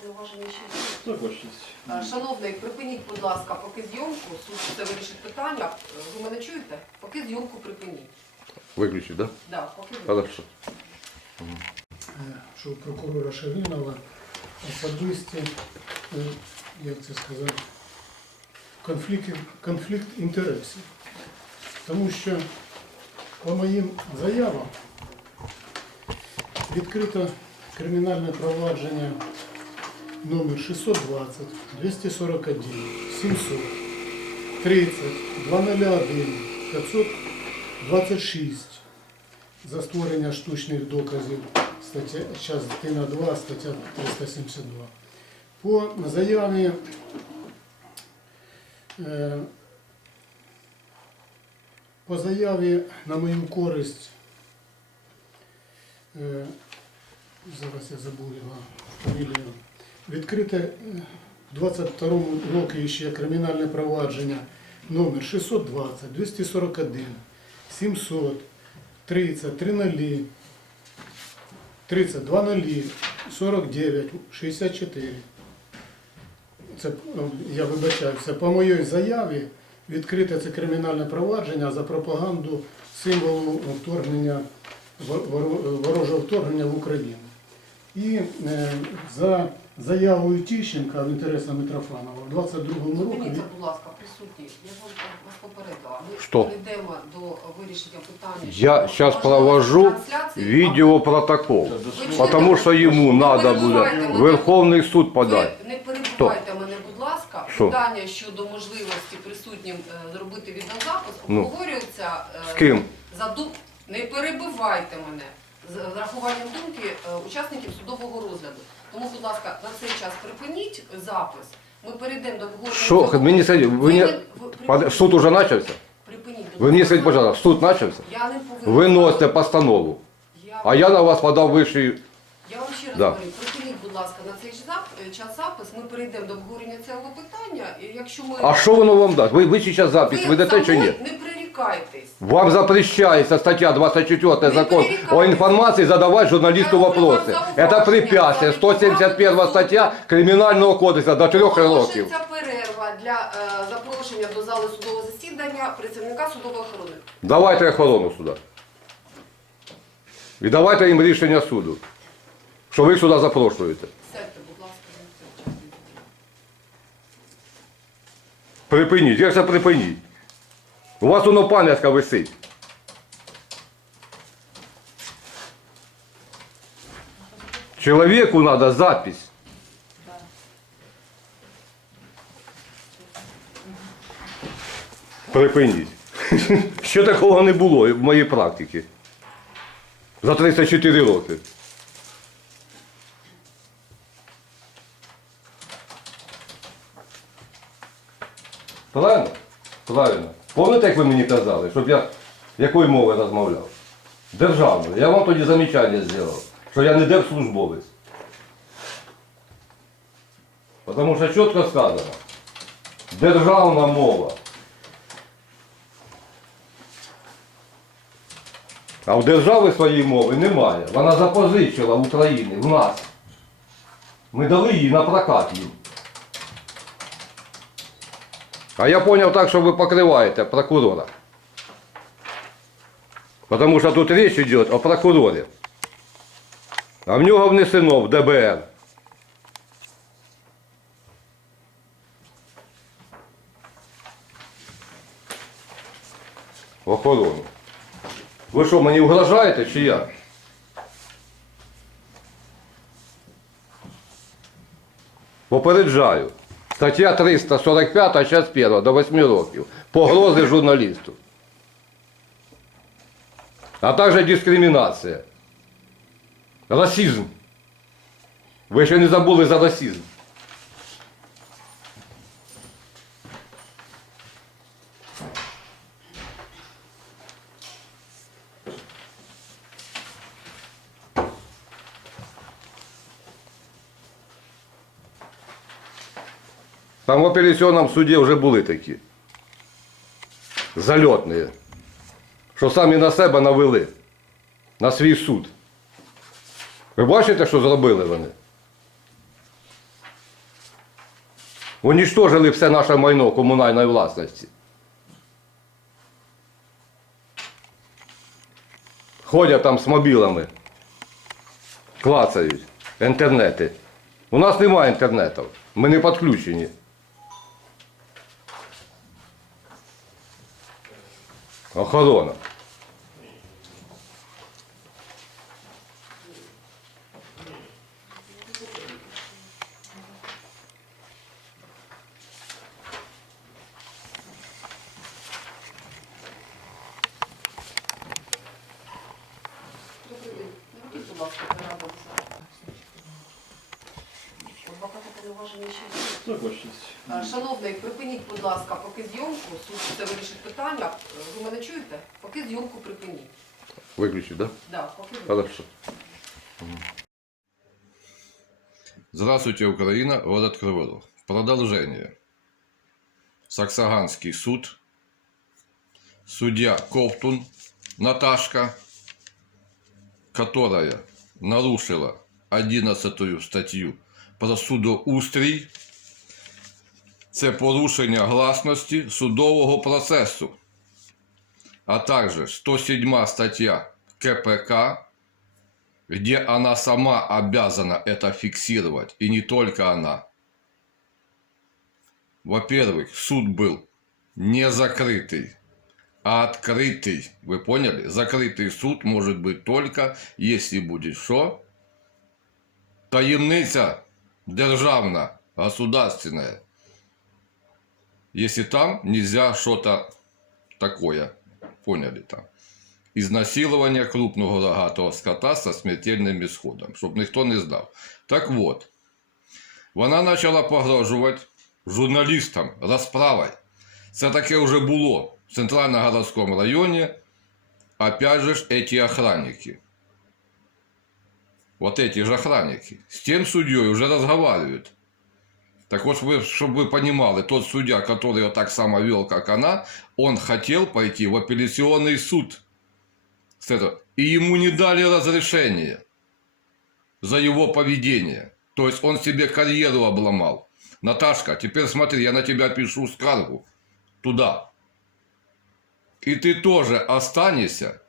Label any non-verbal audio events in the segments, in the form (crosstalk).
повноваження ще є. Так, ваша. Е, Шановний, припиніть, будь ласка, поки зйомку, суд це вирішить питання. Е, Ви мене чуєте? Поки зйомку припиніть. Виключить, да? Да, поки ви. Хорошо. що у прокурора Шавінова особисті, е, як це сказати, конфлікт, конфлікт інтересів. Тому що по моїм заявам відкрито кримінальне провадження номер 620 241 700 30 201 526 за створення штучних доказів, стаття, частина 2, стаття 372. По заяві е, по заяві на мою користь, е, зараз я забув його фамілію, відкрите е, в 22-му році ще кримінальне провадження номер 620 241 700 30, 3 нулі, 30, 2 49, 64. Це, е, я вибачаюся, по моїй заяві відкрите це кримінальне провадження за пропаганду символу вторгнення, вор- ворожого вторгнення в Україну. І е, за заявою Тищенка в інтересах Митрофанова в 22-му році Зупиніться, будь ласка, присутні. Я вам вас попередила. Ми Що? перейдемо до вирішення питання. Я щодо сейчас можливості провожу трансляції. видеопротокол. Потому что ему надо перебивайте буде мене. Верховний суд подати. Ви не перебувайте мене, будь ласка. Що? Питання щодо можливості присутнім е, зробити відеозапис Ну. обговорюється е, З ким? за дум... Не перебивайте мене з врахуванням думки е, учасників судового розгляду. Тому, будь ласка, на цей час припиніть запис. Ми перейдемо до обговорення. Що, цього. мені скажіть, ви не- Под- Суд уже начався? Припиніть. будь Ви мені ласка. скажіть, пожалуйста, суд начався? Я не повинна. Виносите постанову. Я... А я на вас подав вищий. Я вам ще раз Да. говорю, припиніть, будь ласка, на цей зап- е, час запис. Ми перейдемо до обговорення цього питання. І якщо ми А що воно вам дасть? Ви, ви зараз запис ви ведете чи ні? собою не прерікайтесь. Вам запрещается статья 24 Не закон о перерекайтесь. информации задавать журналисту Я говорю вопросы. вам Это зауваження, препятствие. за 171 відповідь стаття Кримінального кодексу до 3 років. Оголошується перерва для е, запрошення до зали судового засідання працівника судової охорони. Давайте охорону сюди. І давайте їм рішення суду, що ви їх сюди запрошуєте. Сядьте, будь ласка, на цей час. Припиніть, як це припиніть? У вас воно пам'ятка висить. Чоловіку треба запись. Припиніть. (laughs) Ще такого не було в моїй практиці. За 34 роки. Правильно? Правильно. Пам'ятаєте, як ви мені казали, щоб я якою мовою розмовляв? Державною. Я вам тоді замічання зробив, що я не держслужбовець. Тому що чітко сказано. Державна мова. А в держави своєї мови немає. Вона запозичила в Україні, в нас. Ми дали її на прокат їм. А я понял так, что вы покрываете прокурора. Потому что тут речь идет о прокуроре. А в нього внесено в ДБР. Охорону. Ви що, мені угрожаєте чи як? Попереджаю. Стаття 345, час 1 до 8 років. Погрози журналісту. А також дискримінація. Расизм. Ви ще не забули за расизм. Там в апеляційному суді вже були такі. Зальотні. Що самі на себе навели. На свій суд. Ви бачите, що зробили вони? Унічтожили все наше майно комунальної власності. Ходять там з мобілами, клацають інтернети. У нас немає інтернету. Ми не підключені. Охорона. Добрий день. Наведіть, будь ласка, порядок. Адвоката повноваження ще є. Так, ваша честь. Е, Шановний, припиніть, будь ласка, поки зйомку, суд це вирішить питання. Е, Ви мене чуєте? Поки зйомку припиніть. Виключить, так? Да? Да, поки. Хорошо. Здравствуйте, Украина, город Кривой Рог. Продолжение. Саксаганский суд. Судья Ковтун Наташка, которая нарушила 11 статтю про судоустрій. Це порушення гласності судового процесу, а також 107 стаття КПК где она сама обязана это фиксировать, и не только она. Во-первых, суд был не закрытый, а открытый. Вы поняли? Закрытый суд может быть только, если будет что? Таємниця державна, государственная Если там нельзя что-то такое. Поняли там? Ізнасилування крупного рогатого скота со смертельним ісходом, щоб ніхто не знав. Так от, вона почала погрожувати журналістам розправою. Це таке вже було в Центрально-городському районі. Опять же ж, эти охранники. Вот эти же охранники. С тем судьей уже разговаривают. Так вот, вы, чтобы вы понимали, тот судья, который вот так само вел, как она, он хотел пойти в апелляционный суд с этого. И ему не дали разрешения за его поведение. То есть он себе карьеру обломал. Наташка, теперь смотри, я на тебя пишу скаргу. Туда. И ты тоже останешься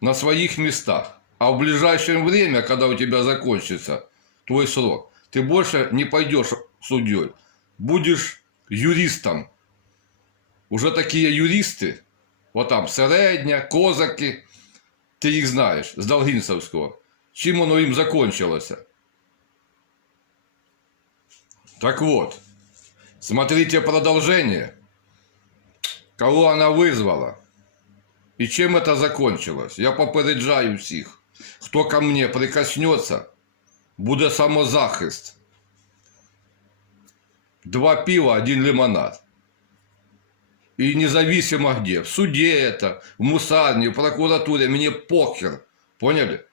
на своих местах. А в ближайшее время, когда у тебя закончится твой срок, ты больше не пойдешь судьей. Будешь юристом. Уже такие юристы, вот там Середня, Козаки, ти їх знаєш з Долгинцевського. Чим воно їм закончилося? Так вот, смотрите продолжение. Кого она вызвала? И чем это закончилось? Я попереджаю всіх. Хто ко мне прикоснется, буде самозахист. Два пива, один лимонад. И независимо где. В суде это, в мусарне, в прокуратуре. Мне похер. Поняли?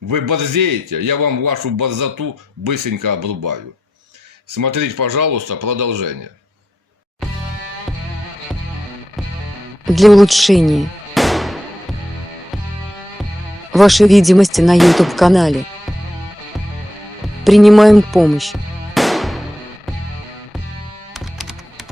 Вы борзеете, я вам вашу борзоту быстренько обрубаю. Смотрите, пожалуйста, продолжение. для улучшения вашей видимости на YouTube-канале. Принимаем помощь.